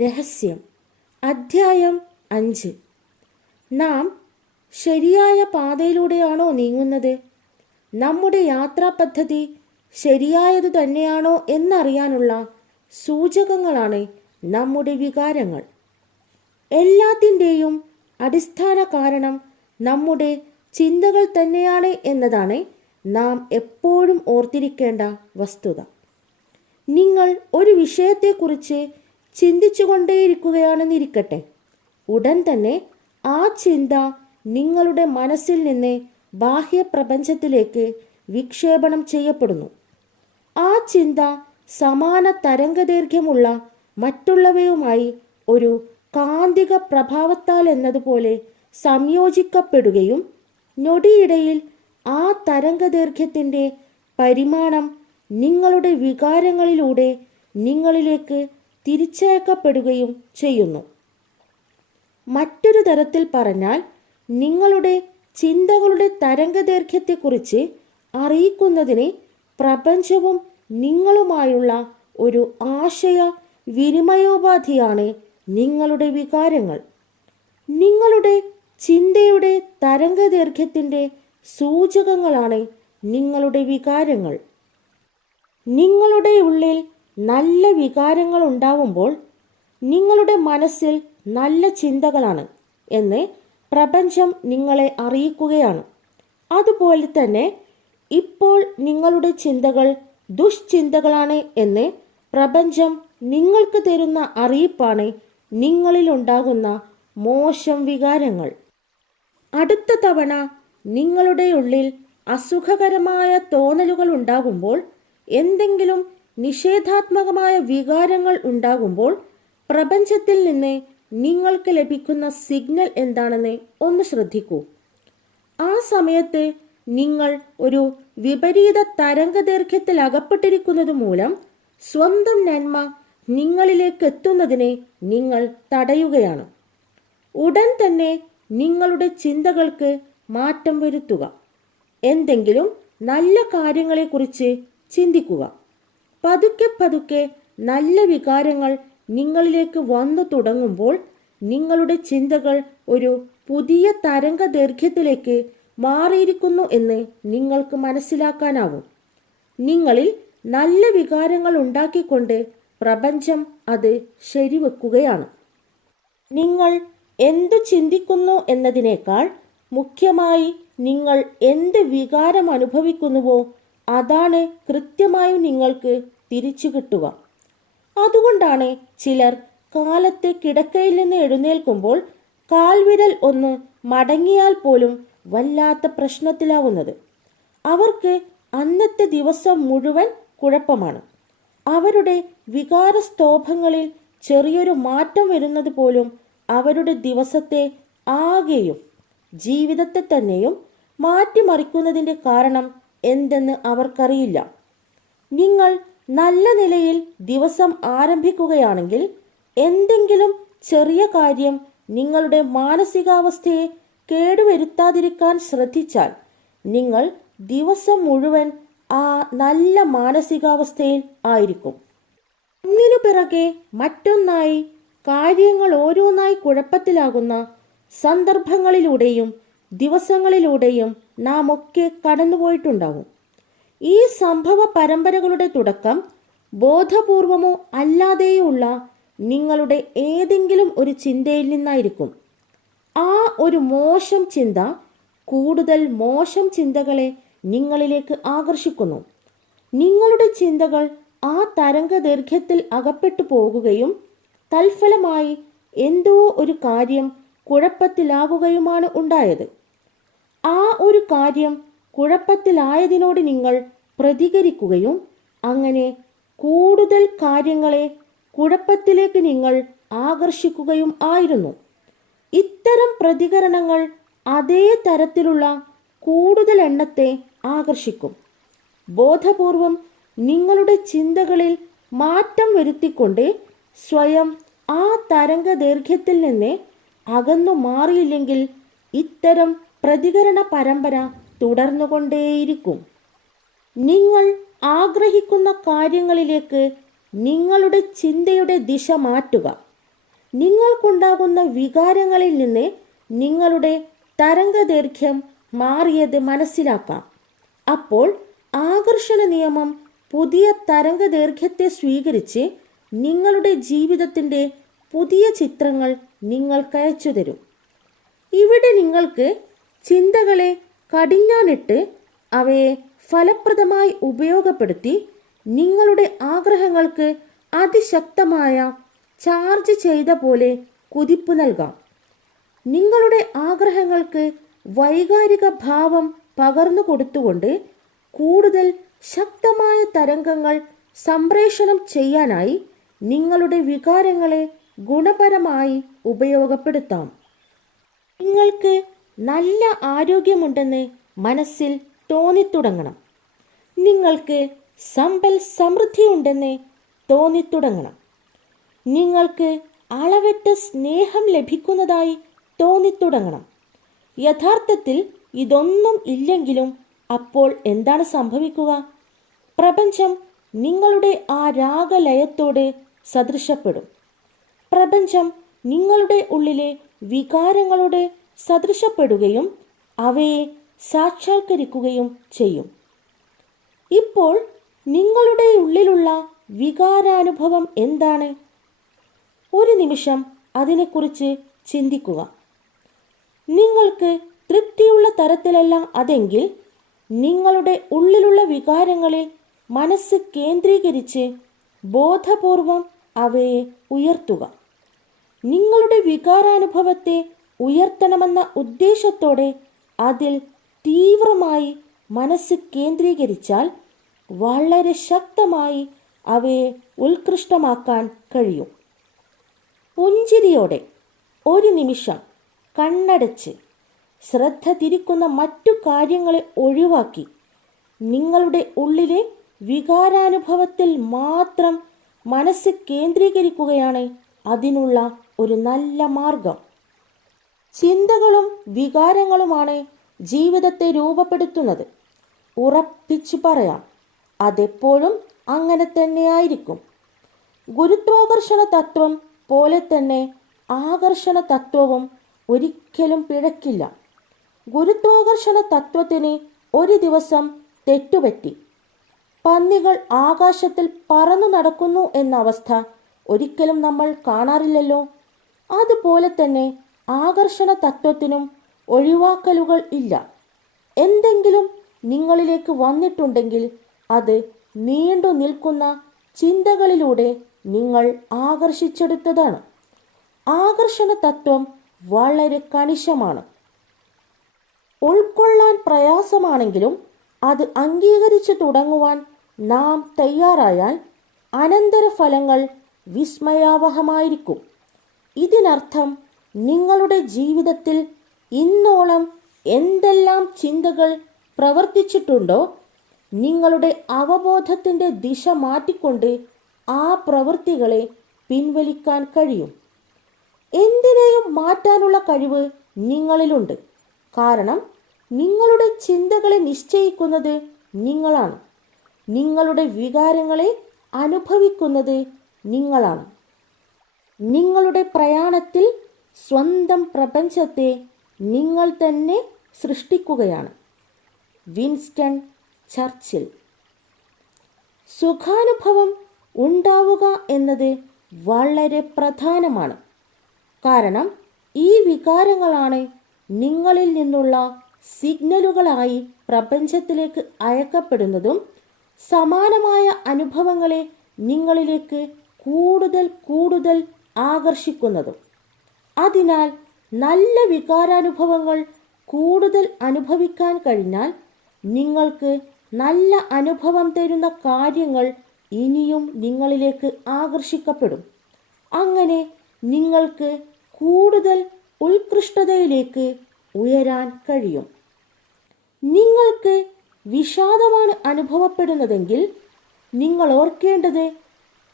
രഹസ്യം അധ്യായം 5. നാം ശരിയായ പാതയിലൂടെയാണോ നീങ്ങുന്നത്? നമ്മുടെ യാത്രാപദ്ധതി ശരിയായതു തന്നെയാണോ എന്നറിയാനുള്ള സൂചകങ്ങളാണ് നമ്മുടെ വികാരങ്ങൾ. എല്ലാത്തിൻ്റെയും അടിസ്ഥാന കാരണം നമ്മുടെ ചിന്തകൾ തന്നെയാണ് എന്നതാണ് നാം എപ്പോഴും ഓർത്തിരിക്കേണ്ട വസ്തുത. നിങ്ങൾ ഒരു വിഷയത്തെക്കുറിച്ച് ചിന്തിച്ചുകൊണ്ടേയിരിക്കുകയാണെന്നിരിക്കട്ടെ. ഉടൻ തന്നെ ആ ചിന്ത നിങ്ങളുടെ മനസ്സിൽ നിന്ന് ബാഹ്യപ്രപഞ്ചത്തിലേക്ക് വിക്ഷേപണം ചെയ്യപ്പെടുന്നു. ആ ചിന്ത സമാന തരംഗദൈർഘ്യമുള്ള മറ്റുള്ളവയുമായി ഒരു കാന്തിക പ്രഭാവത്താൽ എന്നതുപോലെ സംയോജിക്കപ്പെടുകയും ഞൊടിയിടയിൽ ആ തരംഗദൈർഘ്യത്തിൻ്റെ പരിമാണം നിങ്ങളുടെ വികാരങ്ങളിലൂടെ നിങ്ങളിലേക്ക് തിരിച്ചയക്കപ്പെടുകയും ചെയ്യുന്നു. മറ്റൊരു തരത്തിൽ പറഞ്ഞാൽ, നിങ്ങളുടെ ചിന്തകളുടെ തരംഗദൈർഘ്യത്തെക്കുറിച്ച് അറിയിക്കുന്നതിന് പ്രപഞ്ചവും നിങ്ങളുമായുള്ള ഒരു ആശയ വിനിമയോപാധിയാണ് നിങ്ങളുടെ വികാരങ്ങൾ. നിങ്ങളുടെ ചിന്തയുടെ തരംഗദൈർഘ്യത്തിൻ്റെ സൂചകങ്ങളാണ് നിങ്ങളുടെ വികാരങ്ങൾ. നിങ്ങളുടെ ഉള്ളിൽ നല്ല വികാരങ്ങൾ ഉണ്ടാവുമ്പോൾ നിങ്ങളുടെ മനസ്സിൽ നല്ല ചിന്തകളാണ് എന്ന് പ്രപഞ്ചം നിങ്ങളെ അറിയിക്കുകയാണ്. അതുപോലെ തന്നെ ഇപ്പോൾ നിങ്ങളുടെ ചിന്തകൾ ദുഷ്ചിന്തകളാണ് എന്ന് പ്രപഞ്ചം നിങ്ങൾക്ക് തരുന്ന അറിയിപ്പാണ് നിങ്ങളിലുണ്ടാകുന്ന മോശം വികാരങ്ങൾ. അടുത്ത തവണ നിങ്ങളുടെ ഉള്ളിൽ അസുഖകരമായ തോന്നലുകൾ ഉണ്ടാകുമ്പോൾ, എന്തെങ്കിലും നിഷേധാത്മകമായ വികാരങ്ങൾ ഉണ്ടാകുമ്പോൾ, പ്രപഞ്ചത്തിൽ നിന്ന് നിങ്ങൾക്ക് ലഭിക്കുന്ന സിഗ്നൽ എന്താണെന്ന് ഒന്ന് ശ്രദ്ധിക്കൂ. ആ സമയത്ത് നിങ്ങൾ ഒരു വിപരീത തരംഗദൈർഘ്യത്തിൽ അകപ്പെട്ടിരിക്കുന്നത് മൂലം സ്വന്തം നന്മ നിങ്ങളിലേക്ക് എത്തുന്നതിനെ നിങ്ങൾ തടയുകയാണ്. ഉടൻ തന്നെ നിങ്ങളുടെ ചിന്തകൾക്ക് മാറ്റം വരുത്തുക. എന്തെങ്കിലും നല്ല കാര്യങ്ങളെക്കുറിച്ച് ചിന്തിക്കുക. പതുക്കെ പതുക്കെ നല്ല വികാരങ്ങൾ നിങ്ങളിലേക്ക് വന്നു തുടങ്ങുമ്പോൾ നിങ്ങളുടെ ചിന്തകൾ ഒരു പുതിയ തരംഗദൈർഘ്യത്തിലേക്ക് മാറിയിരിക്കുന്നു എന്ന് നിങ്ങൾക്ക് മനസ്സിലാക്കാനാവും. നിങ്ങളിൽ നല്ല വികാരങ്ങൾ ഉണ്ടാക്കിക്കൊണ്ട് പ്രപഞ്ചം അത് ശരിവെക്കുകയാണ്. നിങ്ങൾ എന്തു ചിന്തിക്കുന്നു എന്നതിനേക്കാൾ മുഖ്യമായി നിങ്ങൾ എന്ത് വികാരം അനുഭവിക്കുന്നുവോ അതാണ് കൃത്യമായും നിങ്ങൾക്ക് തിരിച്ചു കിട്ടുക. അതുകൊണ്ടാണ് ചിലർ കാലത്തെ കിടക്കയിൽ നിന്ന് എഴുന്നേൽക്കുമ്പോൾ കാൽവിരൽ ഒന്ന് മടങ്ങിയാൽ പോലും വല്ലാത്ത പ്രശ്നത്തിലാവുന്നത്. അവർക്ക് അന്നത്തെ ദിവസം മുഴുവൻ കുഴപ്പമാണ്. അവരുടെ വികാരസ്തോഭങ്ങളിൽ ചെറിയൊരു മാറ്റം വരുന്നത് പോലും അവരുടെ ദിവസത്തെ ആകെയും ജീവിതത്തെ തന്നെയും മാറ്റിമറിക്കുന്നതിൻ്റെ കാരണം എന്തെന്ന് അവർക്കറിയില്ല. നിങ്ങൾ നല്ല നിലയിൽ ദിവസം ആരംഭിക്കുകയാണെങ്കിൽ എന്തെങ്കിലും ചെറിയ കാര്യം നിങ്ങളുടെ മാനസികാവസ്ഥയെ കേടുവരുത്താതിരിക്കാൻ ശ്രദ്ധിച്ചാൽ നിങ്ങൾ ദിവസം മുഴുവൻ ആ നല്ല മാനസികാവസ്ഥയിൽ ആയിരിക്കും. ഒന്നിനു പിറകെ മറ്റൊന്നായി കാര്യങ്ങൾ ഓരോന്നായി കുഴപ്പത്തിലാകുന്ന സന്ദർഭങ്ങളിലൂടെയും ദിവസങ്ങളിലൂടെയും നാം ഒക്കെ കടന്നുപോയിട്ടുണ്ടാവും. ഈ സംഭവ പരമ്പരകളുടെ തുടക്കം ബോധപൂർവമോ അല്ലാതെയുള്ള നിങ്ങളുടെ ഏതെങ്കിലും ഒരു ചിന്തയിൽ നിന്നായിരിക്കും. ആ ഒരു മോശം ചിന്ത കൂടുതൽ മോശം ചിന്തകളെ നിങ്ങളിലേക്ക് ആകർഷിക്കുന്നു. നിങ്ങളുടെ ചിന്തകൾ ആ തരംഗദൈർഘ്യത്തിൽ അകപ്പെട്ടു പോകുകയും തൽഫലമായി എന്തോ ഒരു കാര്യം കുഴപ്പത്തിലാകുകയുമാണ് ഉണ്ടായത്. ആ ഒരു കാര്യം കുഴപ്പത്തിലായതിനോട് നിങ്ങൾ പ്രതികരിക്കുകയും അങ്ങനെ കൂടുതൽ കാര്യങ്ങളെ കുഴപ്പത്തിലേക്ക് നിങ്ങൾ ആകർഷിക്കുകയും ആയിരുന്നു. ഇത്തരം പ്രതികരണങ്ങൾ അതേ തരത്തിലുള്ള കൂടുതൽ എണ്ണത്തെ ആകർഷിക്കും. ബോധപൂർവം നിങ്ങളുടെ ചിന്തകളിൽ മാറ്റം വരുത്തിക്കൊണ്ട് സ്വയം ആ തരംഗദൈർഘ്യത്തിൽ നിന്ന് അകന്നു മാറിയില്ലെങ്കിൽ ഇത്തരം പ്രതികരണ പരമ്പര തുടർന്നുകൊണ്ടേയിരിക്കും. നിങ്ങൾ ആഗ്രഹിക്കുന്ന കാര്യങ്ങളിലേക്ക് നിങ്ങളുടെ ചിന്തയുടെ ദിശ മാറ്റുക. നിങ്ങൾക്കുണ്ടാകുന്ന വികാരങ്ങളിൽ നിന്ന് നിങ്ങളുടെ തരംഗദൈർഘ്യം മാറിയത് മനസ്സിലാക്കാം. അപ്പോൾ ആകർഷണ നിയമം പുതിയ തരംഗദൈർഘ്യത്തെ സ്വീകരിച്ച് നിങ്ങളുടെ ജീവിതത്തിൻ്റെ പുതിയ ചിത്രങ്ങൾ നിങ്ങൾക്കയച്ചു തരും. ഇവിടെ നിങ്ങൾക്ക് ചിന്തകളെ കടിഞ്ഞാണിട്ട് അവയെ ഫലപ്രദമായി ഉപയോഗപ്പെടുത്തി നിങ്ങളുടെ ആഗ്രഹങ്ങൾക്ക് അതിശക്തമായ ചാർജ് ചെയ്ത പോലെ കുതിപ്പ് നൽകാം. നിങ്ങളുടെ ആഗ്രഹങ്ങൾക്ക് വൈകാരിക ഭാവം പകർന്നു കൊടുത്തുകൊണ്ട് കൂടുതൽ ശക്തമായ തരംഗങ്ങൾ സംപ്രേഷണം ചെയ്യാനായി നിങ്ങളുടെ വികാരങ്ങളെ ഗുണപരമായി ഉപയോഗപ്പെടുത്താം. നിങ്ങൾക്ക് നല്ല ആരോഗ്യമുണ്ടെന്ന് മനസ്സിൽ തോന്നിത്തുടങ്ങണം. നിങ്ങൾക്ക് സമ്പൽ സമൃദ്ധിയുണ്ടെന്ന് തോന്നിത്തുടങ്ങണം. നിങ്ങൾക്ക് അളവറ്റ സ്നേഹം ലഭിക്കുന്നതായി തോന്നിത്തുടങ്ങണം. യഥാർത്ഥത്തിൽ ഇതൊന്നും ഇല്ലെങ്കിലും അപ്പോൾ എന്താണ് സംഭവിക്കുക? പ്രപഞ്ചം നിങ്ങളുടെ ആ രാഗലയത്തോട് സദൃശപ്പെടും. പ്രപഞ്ചം നിങ്ങളുടെ ഉള്ളിലെ വികാരങ്ങളോട് സദൃശപ്പെടുകയും അവയെ സാക്ഷാത്കരിക്കുകയും ചെയ്യും. ഇപ്പോൾ നിങ്ങളുടെ ഉള്ളിലുള്ള വികാരാനുഭവം എന്താണ്? ഒരു നിമിഷം അതിനെക്കുറിച്ച് ചിന്തിക്കുക. നിങ്ങൾക്ക് തൃപ്തിയുള്ള തരത്തിലല്ല അതെങ്കിൽ നിങ്ങളുടെ ഉള്ളിലുള്ള വികാരങ്ങളിൽ മനസ്സ് കേന്ദ്രീകരിച്ച് ബോധപൂർവം അവയെ ഉയർത്തുക. നിങ്ങളുടെ വികാരാനുഭവത്തെ ഉയർത്തണമെന്ന ഉദ്ദേശത്തോടെ അതിൽ തീവ്രമായി മനസ്സ് കേന്ദ്രീകരിച്ചാൽ വളരെ ശക്തമായി അവയെ ഉത്കൃഷ്ടമാക്കാൻ കഴിയും. പുഞ്ചിരിയോടെ ഒരു നിമിഷം കണ്ണടച്ച് ശ്രദ്ധ തിരിക്കുന്ന മറ്റു കാര്യങ്ങളെ ഒഴിവാക്കി നിങ്ങളുടെ ഉള്ളിലെ വികാരാനുഭവത്തിൽ മാത്രം മനസ്സ് കേന്ദ്രീകരിക്കുകയാണ് അതിനുള്ള ഒരു നല്ല മാർഗം. ചിന്തകളും വികാരങ്ങളുമാണ് ജീവിതത്തെ രൂപപ്പെടുത്തുന്നത്. ഉറപ്പിച്ചു പറയാം, അതെപ്പോഴും അങ്ങനെ തന്നെയായിരിക്കും. ഗുരുത്വാകർഷണ തത്വം പോലെ തന്നെ ആകർഷണ തത്വവും ഒരിക്കലും പിഴക്കില്ല. ഗുരുത്വാകർഷണ തത്വത്തിന് ഒരു ദിവസം തെറ്റുപറ്റി. പന്നികൾ ആകാശത്തിൽ പറന്നു നടക്കുന്നു എന്ന അവസ്ഥ ഒരിക്കലും നമ്മൾ കാണാറില്ലല്ലോ. അതുപോലെ തന്നെ ആകർഷണ തത്വത്തിനും ഒഴിവാക്കലുകൾ ഇല്ല. എന്തെങ്കിലും നിങ്ങളിലേക്ക് വന്നിട്ടുണ്ടെങ്കിൽ അത് നീണ്ടു നിൽക്കുന്ന ചിന്തകളിലൂടെ നിങ്ങൾ ആകർഷിച്ചെടുത്തതാണ്. ആകർഷണ തത്വം വളരെ കണിശമാണ്. ഉൾക്കൊള്ളാൻ പ്രയാസമാണെങ്കിലും അത് അംഗീകരിച്ചു തുടങ്ങുവാൻ നാം തയ്യാറായാൽ അനന്തരഫലങ്ങൾ വിസ്മയാവഹമായിരിക്കും. ഇതിനർത്ഥം നിങ്ങളുടെ ജീവിതത്തിൽ ഇന്നോളം എന്തെല്ലാം ചിന്തകൾ പ്രവർത്തിച്ചിട്ടുണ്ടോ നിങ്ങളുടെ അവബോധത്തിൻ്റെ ദിശ മാറ്റിക്കൊണ്ട് ആ പ്രവൃത്തികളെ പിൻവലിക്കാൻ കഴിയും. എന്തിനേയും മാറ്റാനുള്ള കഴിവ് നിങ്ങളിലുണ്ട്. കാരണം നിങ്ങളുടെ ചിന്തകളെ നിശ്ചയിക്കുന്നത് നിങ്ങളാണ്. നിങ്ങളുടെ വികാരങ്ങളെ അനുഭവിക്കുന്നത് നിങ്ങളാണ്. നിങ്ങളുടെ പ്രയാണത്തിൽ സ്വന്തം പ്രപഞ്ചത്തെ നിങ്ങൾ തന്നെ സൃഷ്ടിക്കുകയാണ്. Winston Churchill. സുഖാനുഭവം ഉണ്ടാവുക എന്നത് വളരെ പ്രധാനമാണ്. കാരണം ഈ വികാരങ്ങളാണ് നിങ്ങളിൽ നിന്നുള്ള സിഗ്നലുകളായി പ്രപഞ്ചത്തിലേക്ക് അയക്കപ്പെടുന്നതും സമാനമായ അനുഭവങ്ങളെ നിങ്ങളിലേക്ക് കൂടുതൽ കൂടുതൽ ആകർഷിക്കുന്നതും. അതിനാൽ നല്ല വികാരാനുഭവങ്ങൾ കൂടുതൽ അനുഭവിക്കാൻ കഴിഞ്ഞാൽ നിങ്ങൾക്ക് നല്ല അനുഭവം തരുന്ന കാര്യങ്ങൾ ഇനിയും നിങ്ങളിലേക്ക് ആകർഷിക്കപ്പെടും. അങ്ങനെ നിങ്ങൾക്ക് കൂടുതൽ ഉത്കൃഷ്ടതയിലേക്ക് ഉയരാൻ കഴിയും. നിങ്ങൾക്ക് വിഷാദമാണ് അനുഭവപ്പെടുന്നതെങ്കിൽ നിങ്ങൾ ഓർക്കേണ്ടത്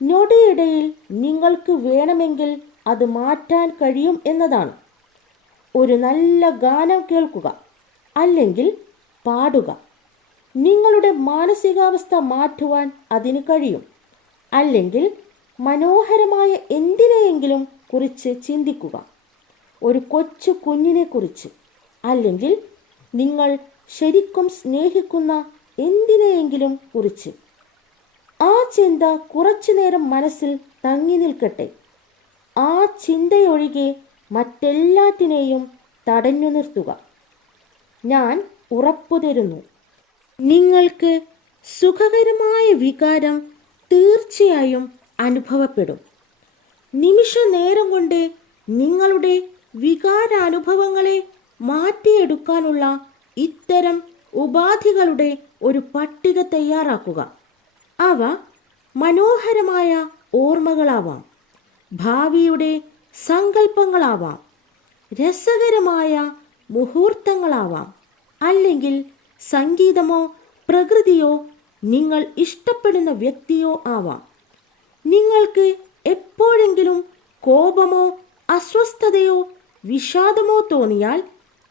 ഞൊടിയിടയിൽ നിങ്ങൾക്ക് വേണമെങ്കിൽ അത് മാറ്റാൻ കഴിയും എന്നതാണ്. ഒരു നല്ല ഗാനം കേൾക്കുക, അല്ലെങ്കിൽ പാടുക. നിങ്ങളുടെ മാനസികാവസ്ഥ മാറ്റുവാൻ അതിന് കഴിയും. അല്ലെങ്കിൽ മനോഹരമായ എന്തിനെയെങ്കിലും കുറിച്ച് ചിന്തിക്കുക. ഒരു കൊച്ചു കുഞ്ഞിനെക്കുറിച്ച്, അല്ലെങ്കിൽ നിങ്ങൾ ശരിക്കും സ്നേഹിക്കുന്ന എന്തിനെയെങ്കിലും കുറിച്ച്. ആ ചിന്ത കുറച്ചു നേരം മനസ്സിൽ തങ്ങി നിൽക്കട്ടെ. ആ ചിന്തയൊഴികെ മറ്റെല്ലാറ്റിനെയും തടഞ്ഞു നിർത്തുക. ഞാൻ ഉറപ്പു തരുന്നു, നിങ്ങൾക്ക് സുഖകരമായ വികാരം തീർച്ചയായും അനുഭവപ്പെടും. നിമിഷ നേരം കൊണ്ട് നിങ്ങളുടെ വികാരാനുഭവങ്ങളെ മാറ്റിയെടുക്കാനുള്ള ഇത്തരം ഉപാധികളുടെ ഒരു പട്ടിക തയ്യാറാക്കുക. അവ മനോഹരമായ ഓർമ്മകളാവാം, ഭാവിയുടെ സങ്കല്പങ്ങളാവാം, രസകരമായ മുഹൂർത്തങ്ങളാവാം, അല്ലെങ്കിൽ സംഗീതമോ പ്രകൃതിയോ നിങ്ങൾ ഇഷ്ടപ്പെടുന്ന വ്യക്തിയോ ആവാം. നിങ്ങൾക്ക് എപ്പോഴെങ്കിലും കോപമോ അസ്വസ്ഥതയോ വിഷാദമോ തോന്നിയാൽ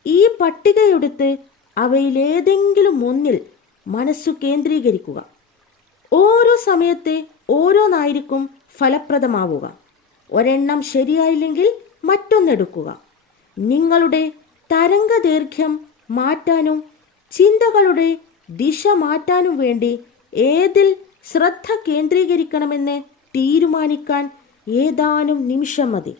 ഈ പട്ടികയെടുത്ത് അവയിലേതെങ്കിലും ഒന്നിൽ മനസ്സു കേന്ദ്രീകരിക്കുക. ഓരോ സമയത്തെ ഓരോന്നായിരിക്കും ഫലപ്രദമാവുക. ഒരെണ്ണം ശരിയായില്ലെങ്കിൽ മറ്റൊന്നെടുക്കുക. നിങ്ങളുടെ തരംഗദൈർഘ്യം മാറ്റാനും ചിന്തകളുടെ ദിശ മാറ്റാനും വേണ്ടി ഏതിൽ ശ്രദ്ധ കേന്ദ്രീകരിക്കണമെന്ന് തീരുമാനിക്കാൻ ഏതാനും നിമിഷം മതി.